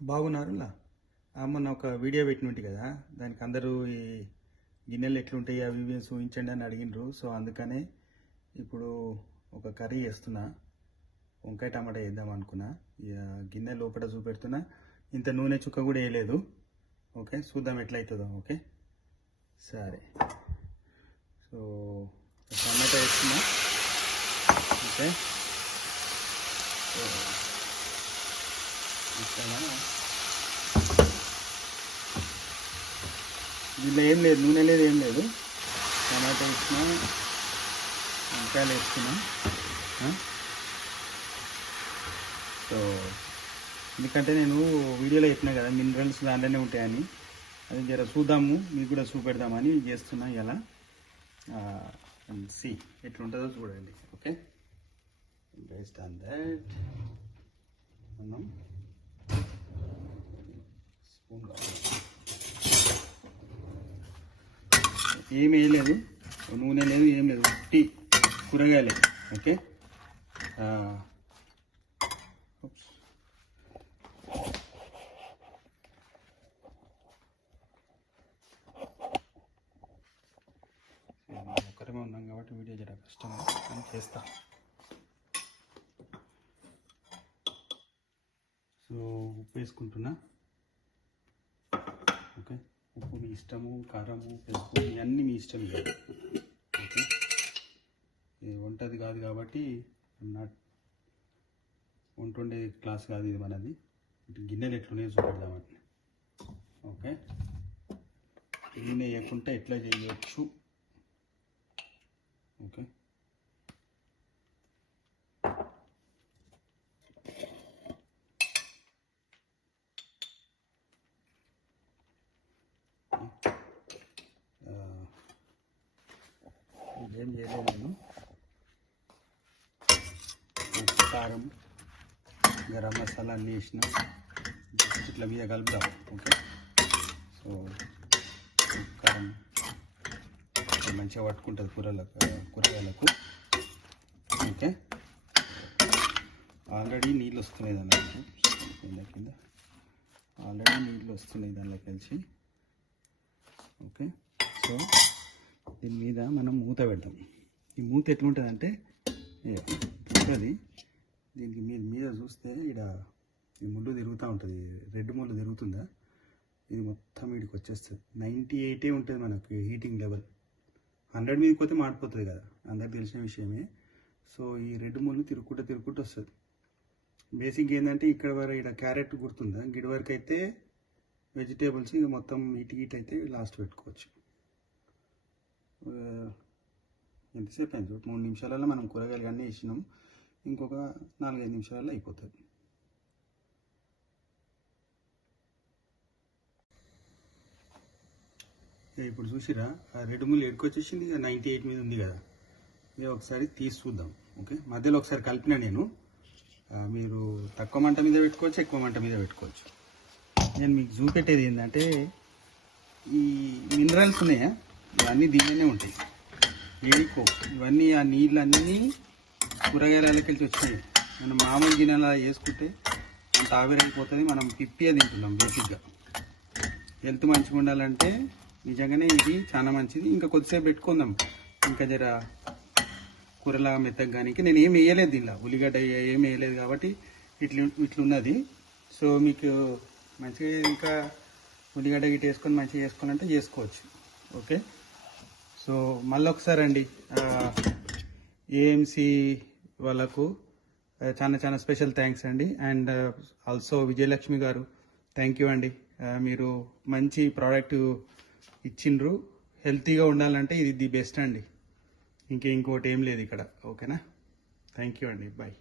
బాగున్నారులా మొన్న ఒక వీడియో పెట్టినట్టు కదా, దానికి అందరూ ఈ గిన్నెలు ఎట్లుంటాయి అవి ఇవి చూపించండి అని అడిగినారు. సో అందుకనే ఇప్పుడు ఒక కర్రీ చేస్తున్నా, వంకాయ టమాటా వేద్దాం అనుకున్నా. గిన్నె లోపల చూపెడుతున్నా, ఇంత నూనె చుక్క కూడా వేయలేదు. ఓకే, చూద్దాం ఎట్లయితుందో. ఓకే సరే, సో టమాటా వేస్తున్నా. ఓకే, దీనిలో ఏం లేదు, నూనె లేదు, ఏం లేదు. టమాటా వేస్తున్నా, వంకాయలు వేస్తున్నా. సో ఎందుకంటే నేను వీడియోలో చెప్పినా కదా, మినరల్స్ దాంట్లోనే ఉంటాయని. అది జర చూద్దాము, మీకు కూడా చూపెడదామని చేస్తున్నా ఇలా. సి ఎట్లుంటుందో చూడండి. ఓకే, బేస్డ్ ఆన్ దట్ మనం స్పూన్ ఏం వేయలేదు, నూనె లేదు, ఏం లేదు, టీ కూరగాయలే. ఓకే, ఒక్కరేమే ఉన్నాం కాబట్టి వీడియో జర కష్టం అని చేస్తా. సో ఉప్పు వేసుకుంటున్నా. ఓకే, ఉప్పు మీ ఇష్టము, కారము, పెరుగు అన్నీ మీ ఇష్టం. ఓకే, ఇది వంటది కాదు కాబట్టి, వంట వండే క్లాస్ కాదు ఇది మనది. గిన్నెలు ఎట్లున్నాయో చూపెడదామని. ఓకే, గిన్నె వేయకుండా ఎట్లా చేయవచ్చు. ఓకే, ఇదేం చేయలేదు నేను. ఉప్పు, కారం, గరం మసాలా అన్నీ వేసిన, ఇట్లా మీద కలుపుదాం. ఓకే, సో కారం మంచిగా పట్టుకుంటుంది కూరగాయలకు. ఓకే, ఆల్రెడీ నీళ్ళు వస్తున్నాయి దానిలో కింద ఆల్రెడీ నీళ్ళు వస్తున్నాయి దానిలో కలిసి. ఓకే, సో దీని మీద మనం మూత పెడతాం. ఈ మూత ఎట్లుంటుందంటే ఉంటుంది, దీనికి మీరు మీద చూస్తే ఇక్కడ ఈ ముళ్ళు తిరుగుతూ ఉంటుంది, రెడ్ ముళ్ళు తిరుగుతుందా, ఇది మొత్తం వీడికి వచ్చేస్తుంది. 98 ఉంటుంది మనకు హీటింగ్ లెవెల్. 100 మీదకి పోతే మాడిపోతుంది కదా, అందరికి తెలిసిన విషయమే. సో ఈ రెడ్ ముళ్ళు తిరుగుకుంటూ వస్తుంది. బేసిక్ ఏంటంటే ఇక్కడ వరకు ఇక్కడ క్యారెట్ గుర్తుందా, గిడి వరకు అయితే వెజిటేబుల్స్ ఇక మొత్తం హీట్ అయితే లాస్ట్ పెట్టుకోవచ్చు. ఎంతసేపు అయింది 3 నిమిషాలలో మనం కూరగాయలు అన్నీ వేసినాం. ఇంకొక 4-5 నిమిషాలలో అయిపోతుంది. ఇప్పుడు చూసిరా, ఆ రెడ్ ముళ్ళు ఎడుకొచ్చేసింది. ఇక 98 మీద ఉంది కదా, ఇక ఒకసారి తీసి చూద్దాం. ఓకే, మధ్యలో ఒకసారి కలిపినా నేను. మీరు తక్కువ మంట మీద పెట్టుకోవచ్చు, ఎక్కువ మంట మీద పెట్టుకోవచ్చు. నేను మీకు చూపెట్టేది ఏంటంటే, ఈ మినరల్స్ ఉన్నాయా, ఇవన్నీ దీనిలోనే ఉంటాయి. ఏడికో ఇవన్నీ ఆ నీళ్ళన్నీ కూరగాయలకి వెళ్ళి వచ్చినాయి. మనం మామూలు గిన్నెలా వేసుకుంటే అంత ఆవిరైపోతుంది. మనం పిప్పియే తింటున్నాం. బేసిక్గా హెల్త్ మంచిగా ఉండాలంటే నిజంగానే ఇది చాలా మంచిది. ఇంకా కొద్దిసేపు పెట్టుకుందాం, ఇంకా జర కూరలాగా మెత్తగానికి. నేను ఏం వేయలేదు దీనిలో, ఉల్లిగడ్డ ఏం వేయలేదు కాబట్టి ఇట్లున్నది. సో మీకు మంచిగా ఇంకా ఉల్లిగడ్డ గిట్ట వేసుకొని మంచిగా చేసుకోవాలంటే చేసుకోవచ్చు. ఓకే, సో మళ్ళీ ఒకసారి అండి, ఏఎంసీ వాళ్ళకు చాలా స్పెషల్ థ్యాంక్స్ అండి. అండ్ ఆల్సో విజయలక్ష్మి గారు, థ్యాంక్ యూ అండి. మీరు మంచి ప్రోడక్ట్ ఇచ్చిండ్రు. హెల్తీగా ఉండాలంటే ఇది ది బెస్ట్ అండి, ఇంకోటి ఏం లేదు ఇక్కడ. ఓకేనా, థ్యాంక్ యూ అండి, బాయ్.